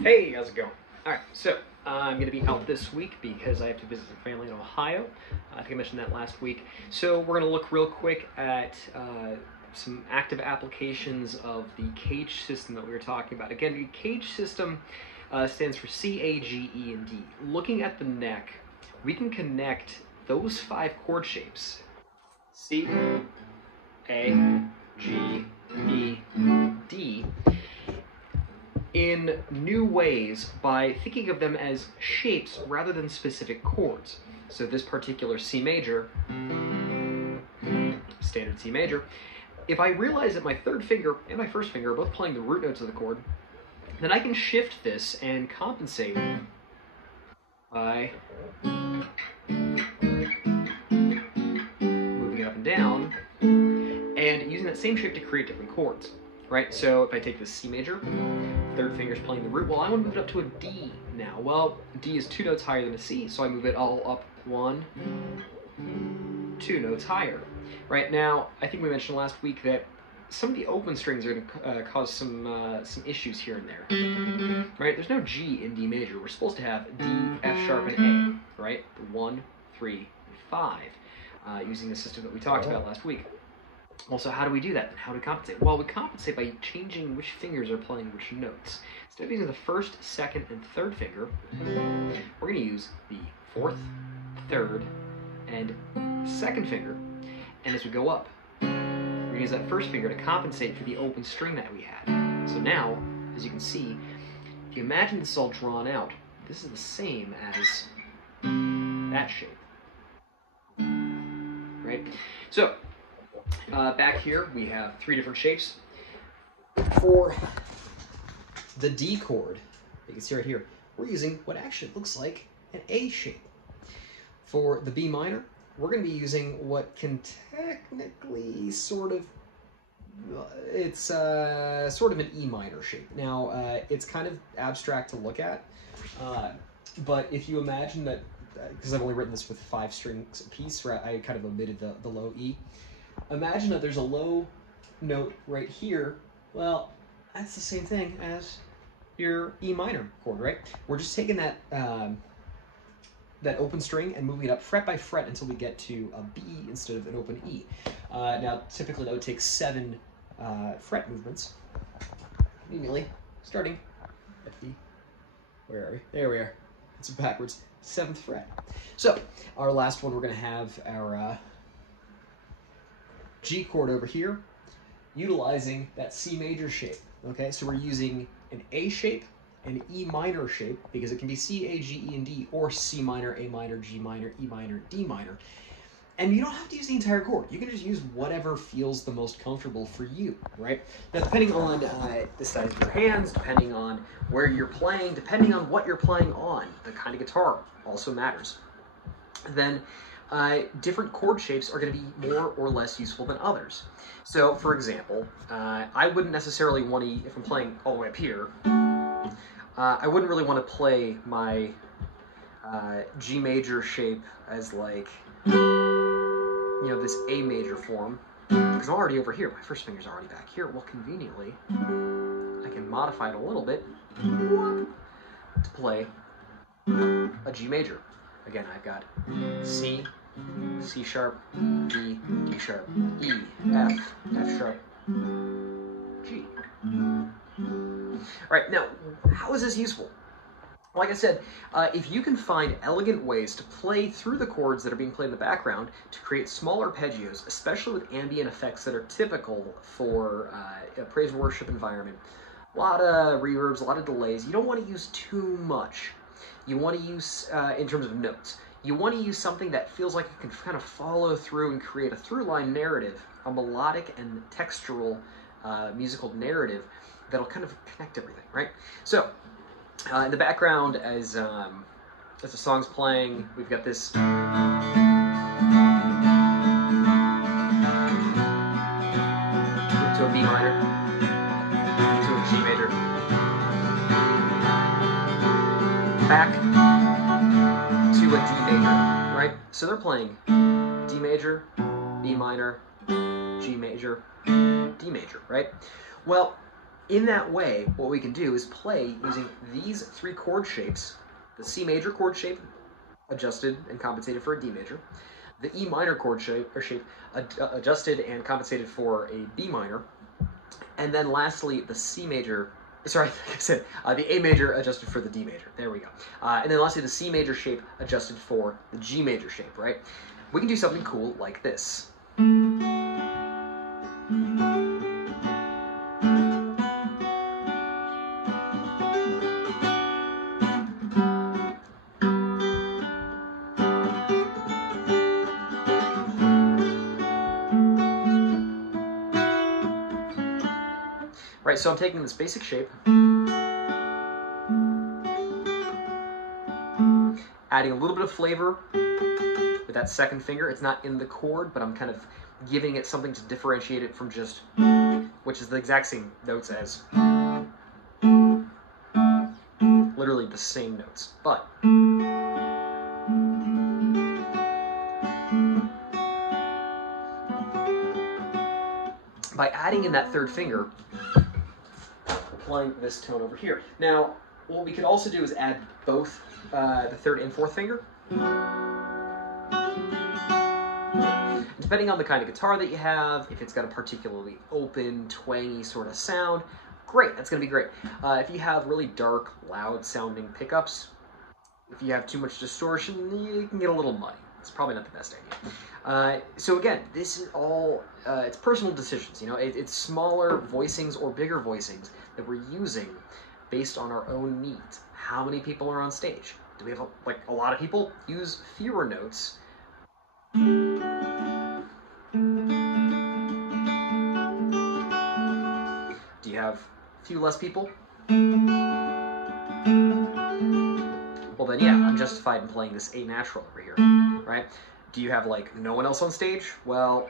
Hey, how's it going? Alright, so I'm going to be out this week because I have to visit some family in Ohio. I think I mentioned that last week. So we're going to look real quick at some active applications of the CAGE system that we were talking about. Again, the CAGE system stands for C, A, G, E, and D. Looking at the neck, we can connect those 5 chord shapes. C, A, G, E, D, in new ways by thinking of them as shapes rather than specific chords. So this particular C major, standard C major, if I realize that my third finger and my first finger are both playing the root notes of the chord, then I can shift this and compensate by moving it up and down and using that same shape to create different chords. Right, so if I take this C major, third finger's playing the root, well, I want to move it up to a D now. Well, D is 2 notes higher than a C, so I move it all up 1, 2 notes higher. Right now, I think we mentioned last week that some of the open strings are going to cause some issues here and there. Right, there's no G in D major. We're supposed to have D, F sharp, and A. Right, the 1, 3, 5, using the system that we talked about last week. Also, how do we do that? How do we compensate? Well, we compensate by changing which fingers are playing which notes. Instead of using the first, second, and third finger, we're going to use the fourth, third, and second finger. And as we go up, we're going to use that first finger to compensate for the open string that we had. So now, as you can see, if you imagine this all drawn out, this is the same as that shape. Right? So, back here, we have 3 different shapes. For the D chord, you can see right here, we're using what actually looks like an A shape. For the B minor, we're going to be using what can technically sort of, it's sort of an E minor shape. Now, it's kind of abstract to look at, but if you imagine that, because I've only written this with 5 strings apiece, right, I kind of omitted the low E. Imagine that there's a low note right here. Well, that's the same thing as your E minor chord, right? We're just taking that that open string and moving it up fret by fret until we get to a B instead of an open E. Now, typically that would take 7 fret movements. Immediately, starting at the, where are we? There we are. It's backwards, 7th fret. So, our last one, we're going to have our G chord over here, utilizing that C major shape. Okay, so we're using an A shape, an E minor shape, because it can be C, A, G, E, and D, or C minor, A minor, G minor, E minor, D minor. And you don't have to use the entire chord. You can just use whatever feels the most comfortable for you, right? Now, depending on the size of your hands, depending on where you're playing, depending on what you're playing on, the kind of guitar also matters. Then, different chord shapes are going to be more or less useful than others. So, for example, I wouldn't necessarily want to, if I'm playing all the way up here, I wouldn't really want to play my G major shape as like, you know, this A major form, because I'm already over here. My first finger's already back here. Well, conveniently, I can modify it a little bit to play a G major. Again, I've got C, C sharp, D, D sharp, E, F, F sharp, G. All right, now, how is this useful? Like I said, if you can find elegant ways to play through the chords that are being played in the background to create small arpeggios, especially with ambient effects that are typical for a praise and worship environment, a lot of reverbs, a lot of delays, you don't want to use too much. You want to use, in terms of notes, you want to use something that feels like it can kind of follow through and create a through-line narrative, a melodic and textural musical narrative that'll kind of connect everything, right? So, in the background, as the song's playing, we've got this to a B minor, to a G major, back to a D major, right? So they're playing D major, B minor, G major, D major, right? Well, in that way, what we can do is play using these 3 chord shapes, the C major chord shape, adjusted and compensated for a D major, the E minor chord shape, adjusted and compensated for a B minor, and then lastly, the C major, sorry, like I said, the A major adjusted for the D major. There we go. And then lastly, the C major shape adjusted for the G major shape, right? We can do something cool like this. Right, so I'm taking this basic shape, adding a little bit of flavor with that second finger. It's not in the chord, but I'm kind of giving it something to differentiate it from just, which is the exact same notes as, literally the same notes, but by adding in that third finger, applying this tone over here. Now, what we could also do is add both the third and fourth finger. Depending on the kind of guitar that you have, if it's got a particularly open, twangy sort of sound, great, that's going to be great. If you have really dark, loud-sounding pickups, if you have too much distortion, you can get a little muddy. It's probably not the best idea. So again, this is all, it's personal decisions. You know, it's smaller voicings or bigger voicings that we're using based on our own needs. How many people are on stage? Do we have, like, a lot of people use fewer notes? Do you have a few less people? Well then, yeah, I'm justified in playing this A natural over here, right? Do you have, like, no one else on stage? Well,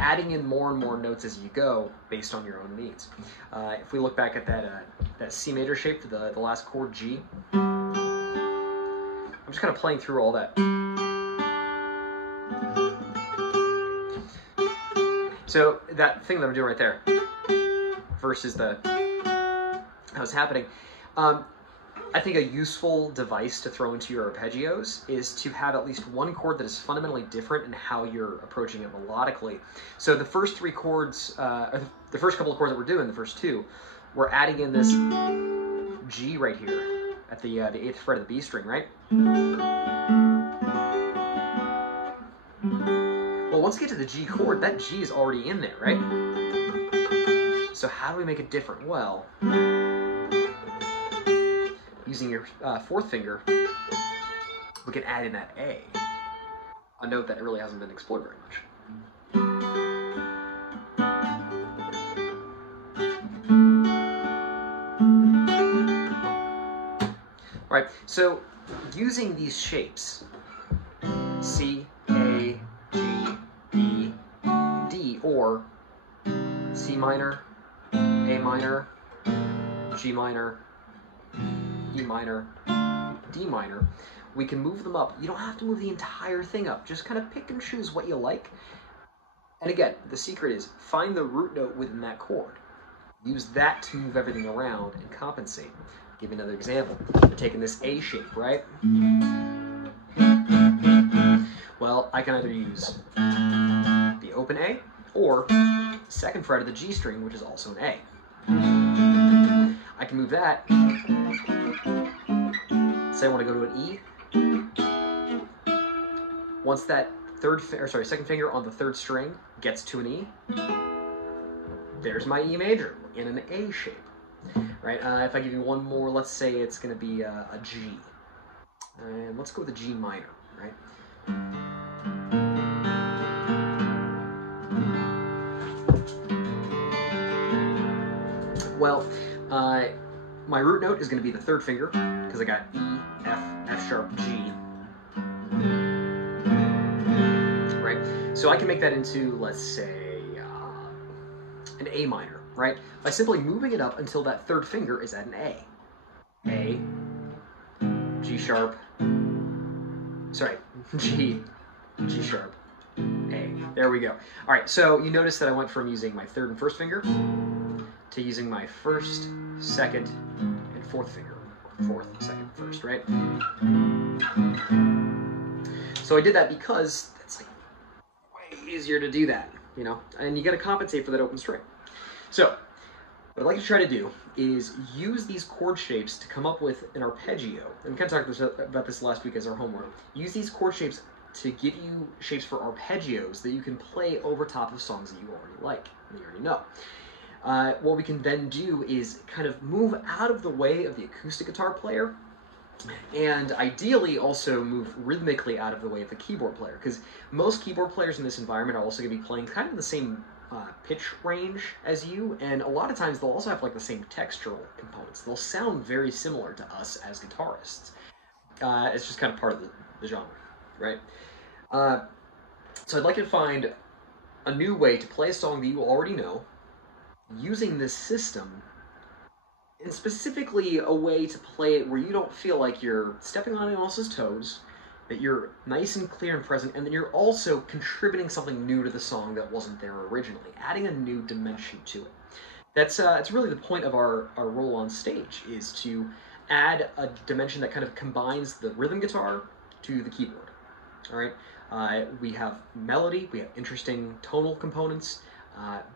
adding in more and more notes as you go based on your own needs. If we look back at that C major shape for the last chord, G, I'm just kind of playing through all that. So that thing that I'm doing right there versus how it's happening, I think a useful device to throw into your arpeggios is to have at least one chord that is fundamentally different in how you're approaching it melodically. So the first 3 chords, or the first couple of chords that we're doing, the first 2, we're adding in this G right here at the 8th fret of the B string, right? Well, once we get to the G chord, that G is already in there, right? So how do we make it different? Well, using your 4th finger, we can add in that A, a note that really hasn't been explored very much. All right, so using these shapes, C, A, G, E, D, or C minor, A minor, G minor, E minor, D minor, we can move them up. You don't have to move the entire thing up. Just kind of pick and choose what you like. And again, the secret is find the root note within that chord. Use that to move everything around and compensate. I'll give you another example. We're taking this A shape, right? Well, I can either use the open A or 2nd fret of the G string, which is also an A. I can move that. Say I want to go to an E. Once that 2nd finger on the 3rd string gets to an E, there's my E major in an A shape, right? If I give you one more, let's say it's going to be a G. And let's go with a G minor, right? Well, my root note is going to be the 3rd finger, because I got E, F, F sharp, G. Right? So I can make that into, let's say, an A minor, right? By simply moving it up until that 3rd finger is at an A. A, G sharp, sorry, G, G sharp, A. There we go. All right, so you notice that I went from using my third and first finger to using my first, second, and fourth finger. Fourth, second, first, right? So I did that because it's like way easier to do that, you know, and you got to compensate for that open string. So what I'd like to try to do is use these chord shapes to come up with an arpeggio. And we kind of talked about this last week as our homework. Use these chord shapes to give you shapes for arpeggios that you can play over top of songs that you already like, that you already know. What we can then do is kind of move out of the way of the acoustic guitar player, and ideally also move rhythmically out of the way of the keyboard player, because most keyboard players in this environment are also going to be playing kind of the same pitch range as you, and a lot of times they'll also have like the same textural components. They'll sound very similar to us as guitarists. It's just kind of part of the genre, right? So I'd like to find a new way to play a song that you already know using this system, and specifically a way to play it where you don't feel like you're stepping on anyone else's toes, that you're nice and clear and present, and then you're also contributing something new to the song that wasn't there originally, adding a new dimension to it. That's really the point of our role on stage, is to add a dimension that kind of combines the rhythm guitar to the keyboard. All right, we have melody, we have interesting tonal components,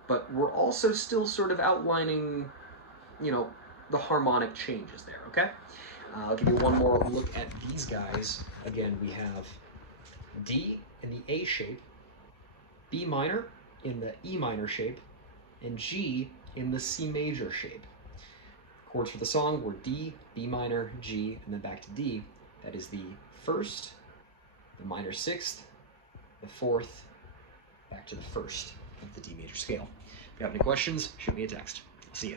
but we're also still sort of outlining, you know, the harmonic changes there, okay? I'll give you one more look at these guys. Again, we have D in the A shape, B minor in the E minor shape, and G in the C major shape. Chords for the song were D, B minor, G, and then back to D. That is the first, the minor sixth, the fourth, back to the first of the D major scale. If you have any questions, shoot me a text. See ya.